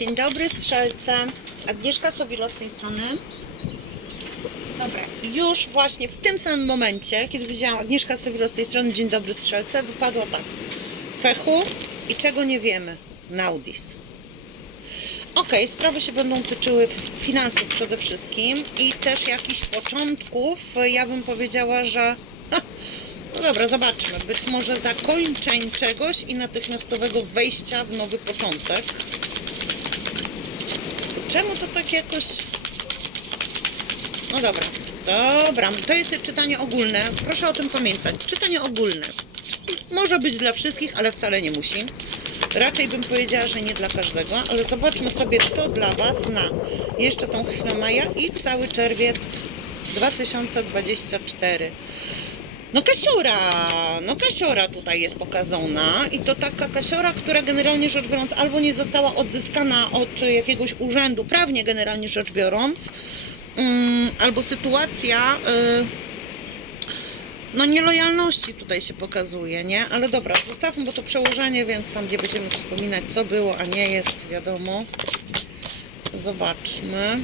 Dzień dobry, strzelce. Agnieszka Sowilo z tej strony. Dobra, już właśnie w tym samym momencie, kiedy widziałam Agnieszka Sowilo z tej strony, Dzień dobry, strzelce, wypadło tak. Fechu i czego nie wiemy. Naudis. Okej, sprawy się będą tyczyły finansów przede wszystkim i też jakichś początków. Ja bym powiedziała, że. No dobra, zobaczmy. Być może zakończeń czegoś i natychmiastowego wejścia w nowy początek. Czemu to tak jakoś. No dobra, dobra. To jest czytanie ogólne. Proszę o tym pamiętać. Czytanie ogólne. Może być dla wszystkich, ale wcale nie musi. Raczej bym powiedziała, że nie dla każdego, ale zobaczmy sobie, co dla Was na jeszcze tą chwilę maja i cały czerwiec 2024. No kasiora, no kasiora tutaj jest pokazana i to taka kasiora, która generalnie rzecz biorąc albo nie została odzyskana od jakiegoś urzędu, prawnie generalnie rzecz biorąc, mm, albo sytuacja... y, no nielojalności tutaj się pokazuje, nie? Ale dobra, zostawmy, bo to przełożenie, więc tam, gdzie będziemy wspominać, co było, a nie jest, wiadomo. Zobaczmy.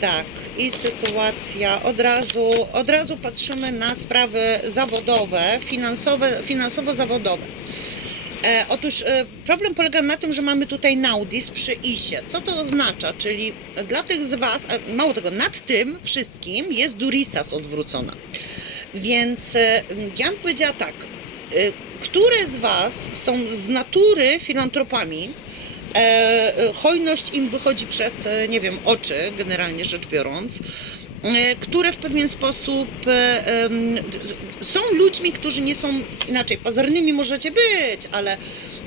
Tak, i sytuacja, od razu, od razu patrzymy na sprawy zawodowe, finansowe, finansowo-zawodowe. E, otóż e, problem polega na tym, że mamy tutaj naudis przy isie. Co to oznacza? Czyli dla tych z Was, a mało tego, nad tym wszystkim jest durisas odwrócona. Więc e, ja bym powiedziała tak, e, które z Was są z natury filantropami, e, e, hojność im wychodzi przez, e, nie wiem, oczy, generalnie rzecz biorąc, e, które w pewien sposób e, są ludźmi, którzy nie są inaczej pazernymi możecie być, ale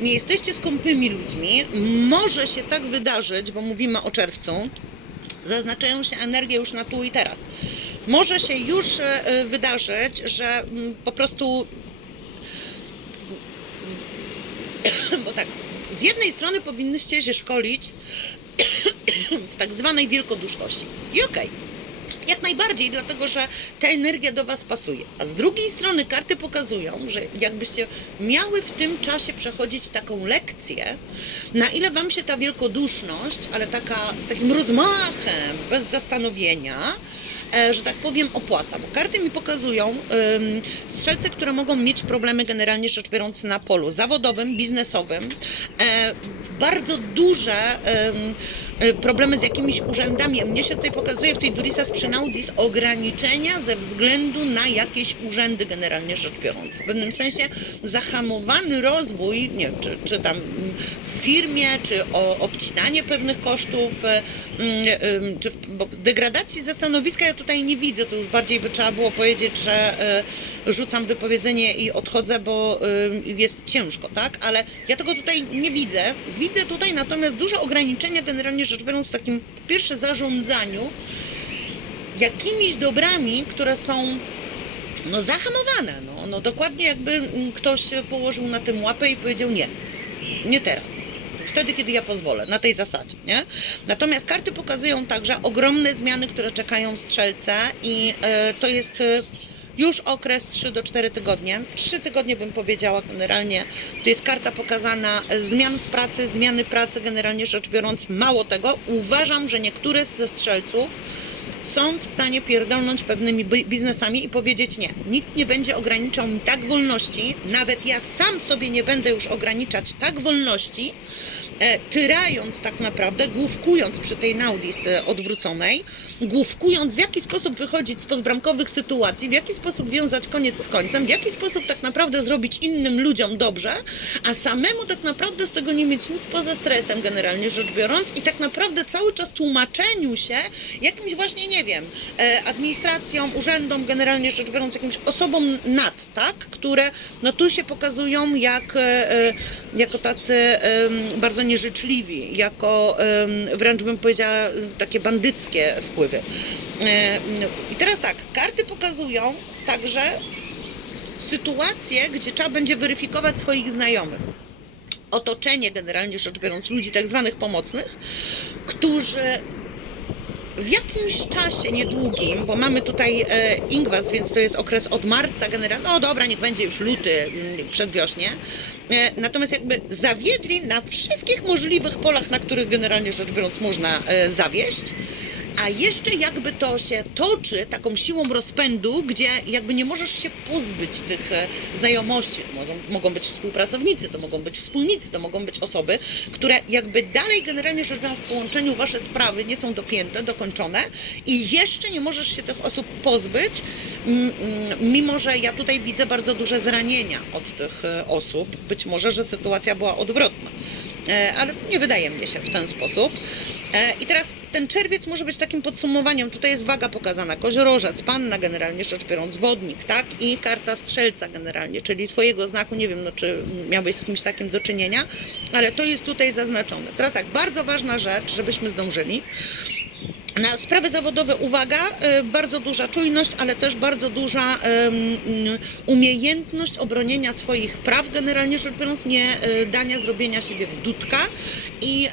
nie jesteście skąpymi ludźmi. Może się tak wydarzyć, bo mówimy o czerwcu, zaznaczają się energie już na tu i teraz. Może się już e, e, wydarzyć, że mm, po prostu bo tak, z jednej strony powinnyście się szkolić w tak zwanej wielkoduszności. I okej. Jak najbardziej, dlatego że ta energia do Was pasuje. A z drugiej strony karty pokazują, że jakbyście miały w tym czasie przechodzić taką lekcję, na ile Wam się ta wielkoduszność, ale taka z takim rozmachem, bez zastanowienia, że tak powiem, opłaca. Bo karty mi pokazują strzelce, które mogą mieć problemy generalnie rzecz biorąc na polu zawodowym, biznesowym, e, bardzo duże problemy z jakimiś urzędami. A Mnie się tutaj pokazuje w tej Durisas Przynaudis ograniczenia ze względu na jakieś urzędy generalnie rzecz biorąc. W pewnym sensie zahamowany rozwój, nie wiem, czy, czy tam w firmie, czy o, obcinanie pewnych kosztów, mm, em, czy w, bo degradacji ze stanowiska ja tutaj nie widzę, to już bardziej by trzeba było powiedzieć, że rzucam wypowiedzenie i odchodzę, bo y, jest ciężko, tak? Ale ja tego tutaj nie widzę. Widzę tutaj natomiast duże ograniczenia, generalnie rzecz biorąc, takim pierwsze zarządzaniu jakimiś dobrami, które są no zahamowane, no, no dokładnie jakby mm, ktoś położył na tym łapę i powiedział nie, nie teraz. Wtedy, kiedy ja pozwolę, na tej zasadzie, nie? Natomiast karty pokazują także ogromne zmiany, które czekają strzelce i e, to jest e, już okres 3 do 4 tygodnie. 3 tygodnie bym powiedziała generalnie. Tu jest karta pokazana zmian w pracy, zmiany pracy generalnie rzecz biorąc. Mało tego, uważam, że niektóre ze strzelców są w stanie pierdolnąć pewnymi bi- biznesami i powiedzieć nie. Nikt nie będzie ograniczał mi tak wolności, nawet ja sam sobie nie będę już ograniczać tak wolności, e, tyrając tak naprawdę, główkując przy tej Naudis e, odwróconej, główkując w jaki sposób wychodzić z podbramkowych sytuacji, w jaki sposób wiązać koniec z końcem, w jaki sposób tak naprawdę zrobić innym ludziom dobrze, a samemu tak naprawdę z tego nie mieć nic poza stresem generalnie rzecz biorąc i tak naprawdę cały czas tłumaczeniu się jakimś właśnie, nie wiem, e, administracją, urzędom, generalnie rzecz biorąc jakimś osobom nad, tak, które no tu się pokazują jak, e, e, jako tacy bardzo nieżyczliwi, jako wręcz bym powiedziała takie bandyckie wpływy. E, no, I teraz tak, karty pokazują także sytuacje, gdzie trzeba będzie weryfikować swoich znajomych. Otoczenie generalnie rzecz biorąc ludzi tak zwanych pomocnych, którzy w jakimś czasie niedługim, bo mamy tutaj e, ingwas, więc to jest okres od marca generalnie, no dobra, niech będzie już luty, mm, przedwiośnie, E, Natomiast jakby zawiedli na wszystkich możliwych polach, na których generalnie rzecz biorąc można e, zawieść. A jeszcze jakby to się toczy taką siłą rozpędu, gdzie jakby nie możesz się pozbyć tych e, znajomości. Mogą, mogą być współpracownicy, to mogą być wspólnicy, to mogą być osoby, które jakby dalej generalnie rzecz biorąc w połączeniu wasze sprawy nie są dopięte, dokończone i jeszcze nie możesz się tych osób pozbyć, mimo że ja tutaj widzę bardzo duże zranienia od tych e, osób. Być może, że sytuacja była odwrotna, E, ale nie wydaje mnie się w ten sposób. I teraz ten czerwiec może być takim podsumowaniem. Tutaj jest waga pokazana, koziorożec, panna generalnie rzecz biorąc, wodnik, tak? I karta strzelca generalnie, czyli twojego znaku, nie wiem, no, czy miałeś z kimś takim do czynienia, ale to jest tutaj zaznaczone. Teraz tak, bardzo ważna rzecz, żebyśmy zdążyli. Na sprawy zawodowe uwaga, e, bardzo duża czujność, ale też bardzo duża umiejętność obronienia swoich praw, generalnie rzecz biorąc, nie e, dania zrobienia siebie w dudka i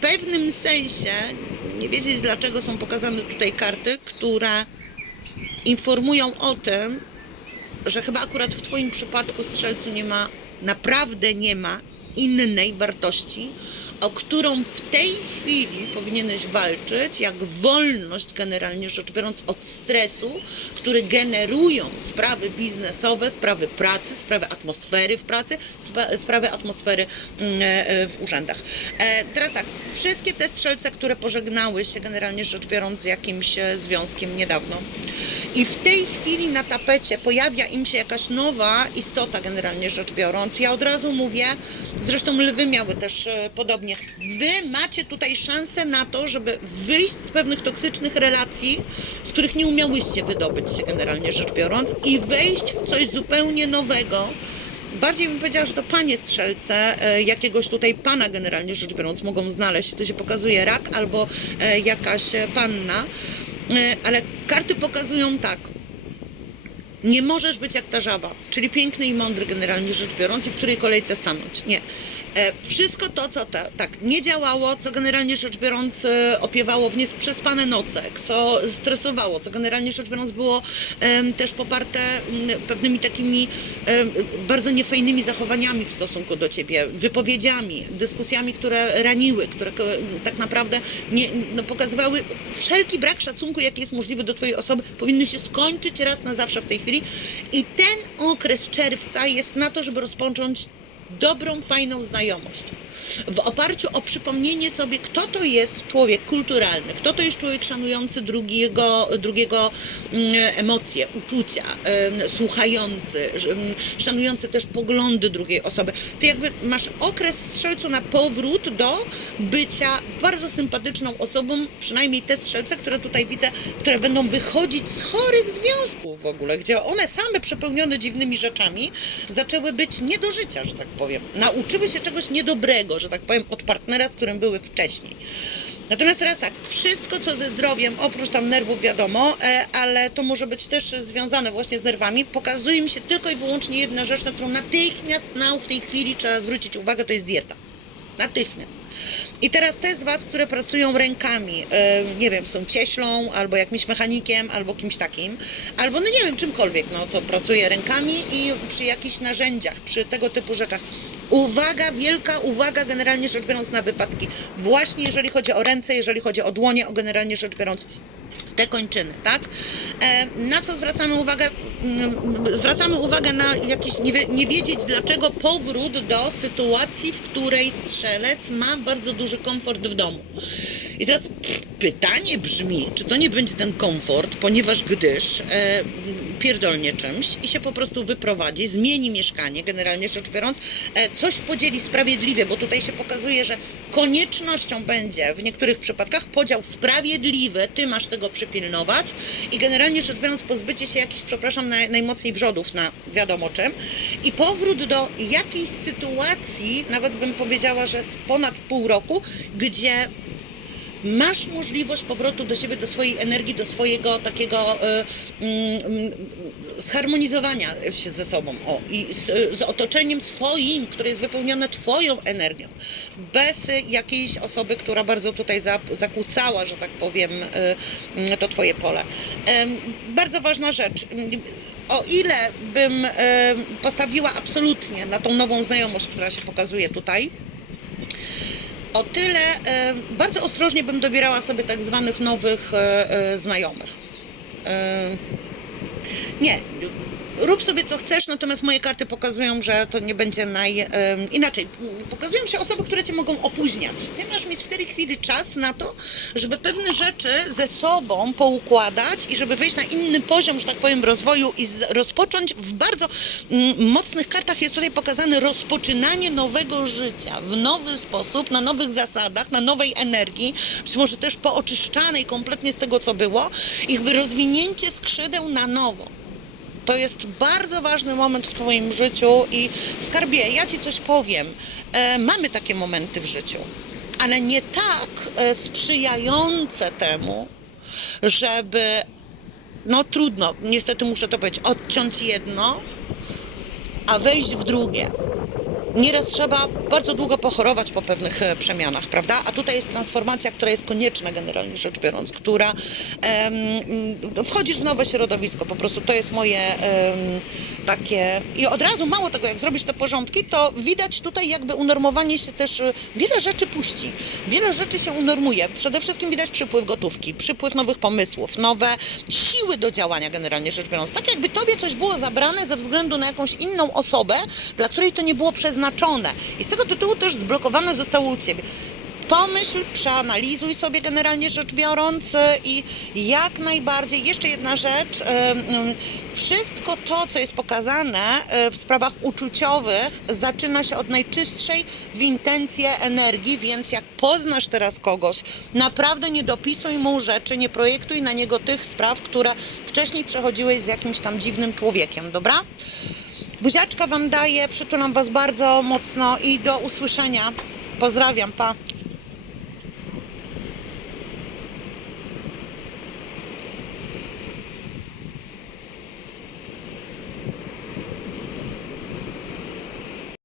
pewnym sensie, nie wiedzieć dlaczego są pokazane tutaj karty, które informują o tym, że chyba akurat w Twoim przypadku strzelcu nie ma, naprawdę nie ma innej wartości, o którą w tej chwili powinieneś walczyć, jak wolność generalnie rzecz biorąc od stresu, który generują sprawy biznesowe, sprawy pracy, sprawy atmosfery w pracy, sprawy atmosfery mm, e, w urzędach. E, Teraz tak, wszystkie te strzelce, które pożegnały się generalnie rzecz biorąc z jakimś e, związkiem niedawno. I w tej chwili na tapecie pojawia im się jakaś nowa istota generalnie rzecz biorąc, ja od razu mówię, zresztą lwy miały też e, podobnie, wy macie tutaj szansę na to, żeby wyjść z pewnych toksycznych relacji, z których nie umiałyście wydobyć się generalnie rzecz biorąc i wejść w coś zupełnie nowego, Bardziej bym powiedziała, że to panie strzelce, e, jakiegoś tutaj pana generalnie rzecz biorąc mogą znaleźć. To się pokazuje rak albo e, jakaś panna. E, Ale karty pokazują tak. Nie możesz być jak ta żaba, czyli piękny i mądry generalnie rzecz biorąc i w której kolejce stanąć. Nie. E, Wszystko to, co ta, tak nie działało, co generalnie rzecz biorąc e, opiewało w niesprzespane noce, co stresowało, co generalnie rzecz biorąc było też poparte m, pewnymi takimi bardzo niefajnymi zachowaniami w stosunku do ciebie, wypowiedziami, dyskusjami, które raniły, które ko- tak naprawdę nie, no, pokazywały wszelki brak szacunku, jaki jest możliwy do twojej osoby, powinny się skończyć raz na zawsze w tej chwili. I ten okres czerwca jest na to, żeby rozpocząć dobrą, fajną znajomość. W oparciu o przypomnienie sobie, kto to jest człowiek kulturalny, kto to jest człowiek szanujący drugiego, drugiego mm, emocje, uczucia, słuchający, mm, szanujący też poglądy drugiej osoby. Ty jakby masz okres strzelcu na powrót do bycia bardzo sympatyczną osobą, przynajmniej te strzelce, które tutaj widzę, które będą wychodzić z chorych związków w ogóle, gdzie one same przepełnione dziwnymi rzeczami zaczęły być nie do życia, że tak powiem. Nauczyły się czegoś niedobrego, że tak powiem, od partnera, z którym były wcześniej. Natomiast teraz tak, wszystko co ze zdrowiem, oprócz tam nerwów wiadomo, e, ale to może być też związane właśnie z nerwami, pokazuje mi się tylko i wyłącznie jedna rzecz, na którą natychmiast now w tej chwili trzeba zwrócić uwagę, to jest dieta. Natychmiast. I teraz te z Was, które pracują rękami, e, nie wiem, są cieślą, albo jakimś mechanikiem, albo kimś takim, albo no nie wiem, czymkolwiek, no co pracuje rękami i przy jakichś narzędziach, przy tego typu rzeczach. Uwaga, wielka uwaga generalnie rzecz biorąc na wypadki. Właśnie jeżeli chodzi o ręce, jeżeli chodzi o dłonie, o generalnie rzecz biorąc te kończyny, tak? E, na co zwracamy uwagę? Zwracamy uwagę na jakiś, nie, nie wiedzieć dlaczego powrót do sytuacji, w której strzelec ma bardzo duży komfort w domu. I teraz pytanie brzmi, czy to nie będzie ten komfort, ponieważ gdyż e, pierdolnie czymś i się po prostu wyprowadzi, zmieni mieszkanie, generalnie rzecz biorąc, e, coś podzieli sprawiedliwie, bo tutaj się pokazuje, że koniecznością będzie w niektórych przypadkach podział sprawiedliwy, ty masz tego przypilnować i generalnie rzecz biorąc pozbycie się jakichś, przepraszam, naj, najmocniej wrzodów na wiadomo czym i powrót do jakiejś sytuacji, nawet bym powiedziała, że z ponad pół roku, gdzie masz możliwość powrotu do siebie, do swojej energii, do swojego takiego mm, mm, zharmonizowania się ze sobą o, i z, z otoczeniem swoim, które jest wypełnione Twoją energią, bez jakiejś osoby, która bardzo tutaj za, zakłócała, że tak powiem, mm, to Twoje pole. Em, Bardzo ważna rzecz. O ile bym e, postawiła absolutnie na tą nową znajomość, która się pokazuje tutaj, o tyle e, bardzo ostrożnie bym dobierała sobie tak zwanych nowych e, e, znajomych. Nie, rób sobie co chcesz, natomiast moje karty pokazują, że to nie będzie naj... inaczej, pokazują się osoby, które cię mogą opóźniać. Ty masz mieć w tej chwili czas na to, żeby pewne rzeczy ze sobą poukładać i żeby wejść na inny poziom, że tak powiem, rozwoju i rozpocząć w bardzo mm, mocnych kartach jest tutaj pokazane rozpoczynanie nowego życia w nowy sposób, na nowych zasadach, na nowej energii, być może też pooczyszczanej kompletnie z tego, co było, jakby rozwinięcie skrzydeł na nowo. To jest bardzo ważny moment w Twoim życiu i skarbie, ja Ci coś powiem. E, mamy takie momenty w życiu, ale nie tak e, sprzyjające temu, żeby, no trudno, niestety muszę to powiedzieć, odciąć jedno, a wejść w drugie. Nieraz trzeba bardzo długo pochorować po pewnych e, przemianach, prawda? A tutaj jest transformacja, która jest konieczna generalnie rzecz biorąc, która mm, wchodzisz w nowe środowisko, po prostu to jest moje takie i od razu mało tego, jak zrobisz te porządki, to widać tutaj jakby unormowanie się też, e, wiele rzeczy puści, wiele rzeczy się unormuje. Przede wszystkim widać przypływ gotówki, przypływ nowych pomysłów, nowe siły do działania generalnie rzecz biorąc. Tak jakby tobie coś było zabrane ze względu na jakąś inną osobę, dla której to nie było przeznaczone. I z tego tytułu też zblokowane zostało u ciebie. Pomyśl, przeanalizuj sobie generalnie rzecz biorąc e, i jak najbardziej, jeszcze jedna rzecz, e, mm, wszystko to, co jest pokazane w sprawach uczuciowych, zaczyna się od najczystszej w intencje energii, więc jak poznasz teraz kogoś, naprawdę nie dopisuj mu rzeczy, nie projektuj na niego tych spraw, które wcześniej przechodziłeś z jakimś tam dziwnym człowiekiem, dobra? Buziaczka Wam daję, przytulam Was bardzo mocno i do usłyszenia. Pozdrawiam, pa!